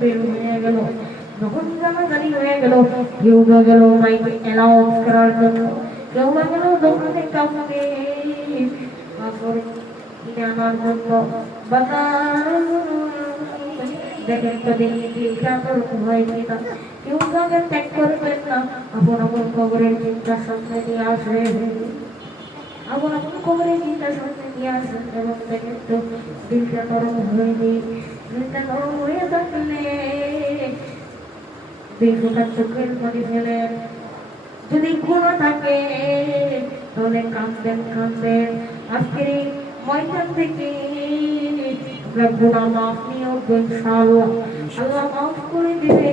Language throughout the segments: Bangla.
বের হয়ে গেল যখন জানাজানি হয়ে গেল কেউ বা গেল মাইকে অ্যানাউন্স করার জন্য কেউ বা গেল দোকানে কাউকে আনার জন্য দেখেন তো দেখি ওরকম হয় কিনা কেউ কাউকে ত্যাগ করবেন না আপন আপন খবরের চিন্তা সামনে নিয়ে আসে আপন আপন খবরের চিন্তা সামনে নিয়ে আসেন এবং দেখেন তো দীর্ঘকাল চোখের মনে ফেলেন যদি গুণ থাকে তাহলে কাঁদবেন কাঁদবেন আজকের এই ময়দান থেকে আমরা গুণা মাফ নিয়ে উঠবো ইনশাআল্লাহ আল্লাহ মাফ করে দেবে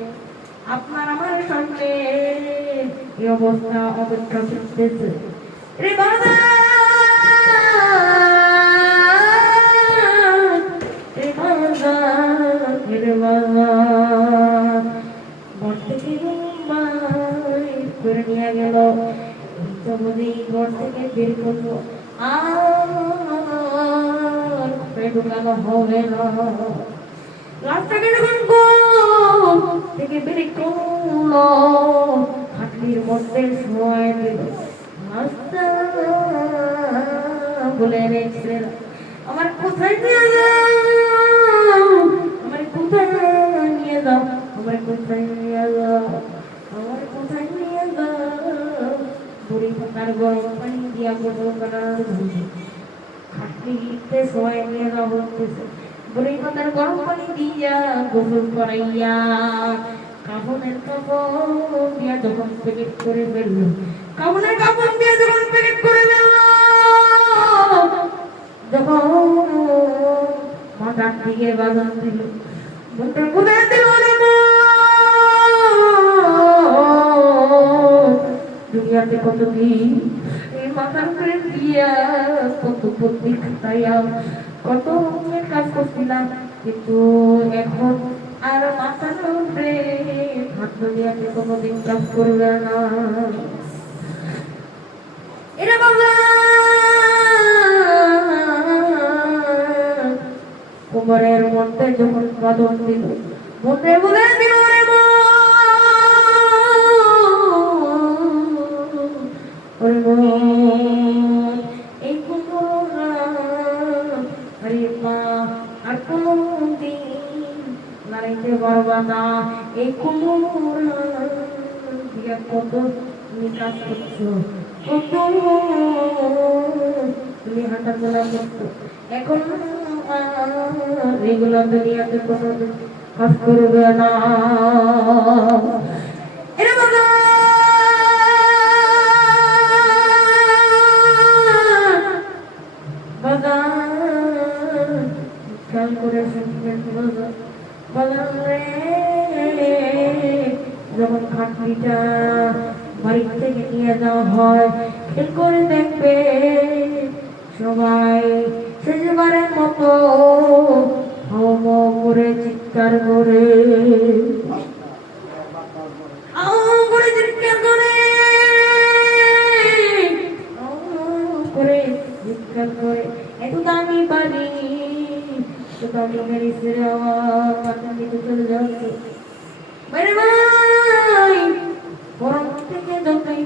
আপনার আমার সামনে এই অবস্থা অপেক্ষা করতেছে। রে বাবা! করে নিয়ে গেল। তবে ঘর থেকে বের করল। আর ঢুকানো হবে না গোল থেকে বেরিয়ে করল হাতির মধ্যে শোয়াই দিল। বলে রেখে আমার কোথায় নিয়ে যাও? আমার কোথায় নিয়ে যাও? আমার কোথায় নিয়ে যাও? আমার কোথায় নিয়ে যাও? বুড়ি পাতার গরম পানি দিয়া গোসল করার জন্য খাটলিতে সবাই নিয়ে যাওয়া হচ্ছে বুড়ি পাতার গরম পানি দিয়া গোসল করাইয়া কাপড়ের কাপড় দিয়া যখন প্যাকেট করে ফেলল কাপড়ের কাপড় দিয়া যখন প্যাকেট করে ফেলল, যখন মাথার দিকে দিল দিল দুনিয়াতে কত দিন এই মাথার উপরে দিয়া, কত খাটাইয়া কত রকমের কিন্তু এখন আর মাথার উপরে হাত আপনি কোনোদিন কাজ করবে না। এরা কোমরের মধ্যে যখন বাদন দিল মধ্যে বলে দিল ওরে মন, নাড়াইতে পারবা না এই কোমর কত নিকাশ করছ। কত তুমি হাঁটা চলা করছ। এখন এগুলো দুনিয়াতে কোনো কাজ করবে না। হয় খেয়াল করে দেখবে। সবাই শেষবারের মতো হম করে। চিৎকার করে। এত দামি বাড়ি তো দামি মেরি ছেড়ে আমার দিকে থেকে যতই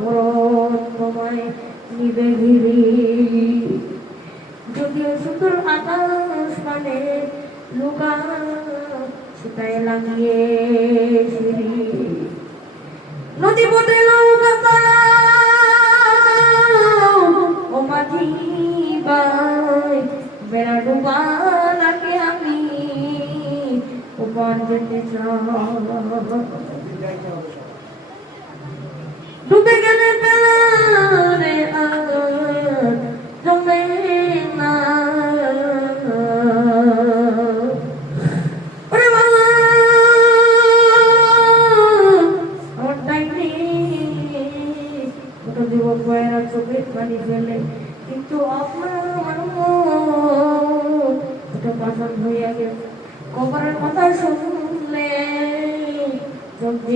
গরম তোমায় নিবে যদিও সুন্দর আকাশ মানে লুকা সেটাই লাগিয়ে নদী পথে ও মাঝি ভাই বেড়া লাগে আমি ওপার যেতে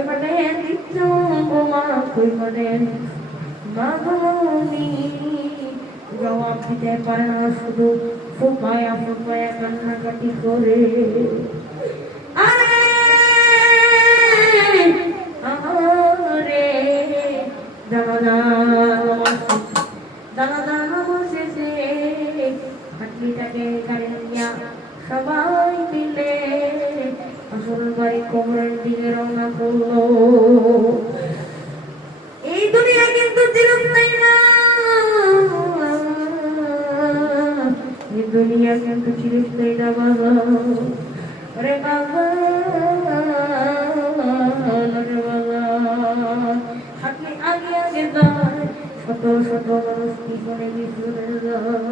বটে দিছু বোমা কই বটে জবাব দিতে পারে না শুধু ফুপায়া ফুপায়া কান্নাকাটি করে আরে দাদা দাদা দাদা বসেছে হাটলিটাকে গাড়ি নিয়া সবাই মিলে আসল কোমরের দিকে রওনা করল। এই দুনিয়া কিন্তু চিরস্থায়ী না। এই দুনিয়া কিন্তু চিরস্থায়ী না বাবা। রে বাবা আপনি আগে আগে যান শত শত মানুষ পিছনে পিছনে যান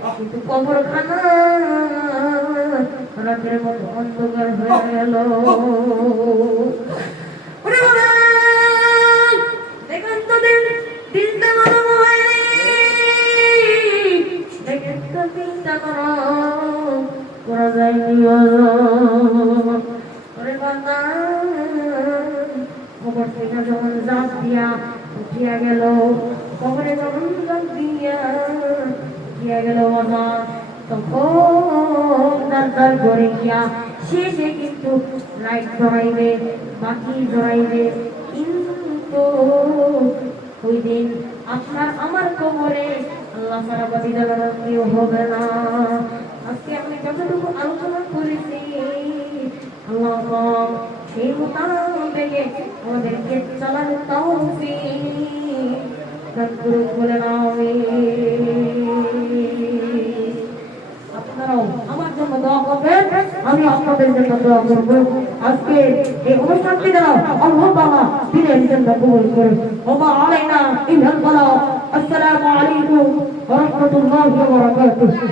কিন্তু কবর খানা রাতের মতো অন্ধকার হয়ে গেল। করা যায়নি ওরে বাবা খবর থেকে যখন জাপ দিয়া উঠিয়া গেল খবরে যখন জাপ দিয়া উঠিয়া গেল বাবা তখন দাদার ঘরে গিয়া কিন্তু লাইট ধরাইবে বাকি ধরাইবে কিন্তু ওই আপনার আমার কবরে আল্লাহ সারা বাদি কেউ হবে না। আজকে আমি যতটুকু আলোচনা করেছি, আল্লাহ আমাদেরকে চলার তৌফিক বলে না আপনারাও আমার জন্য দোয়া করবেন আমি আপনাদের জন্য দোয়া করব আজকে এই অনুষ্ঠানটি দ্বারা আল্লাহ ইল্লাল বালা আসসালামু আলাইকুম ওয়া ওয়া বারাকাতুহু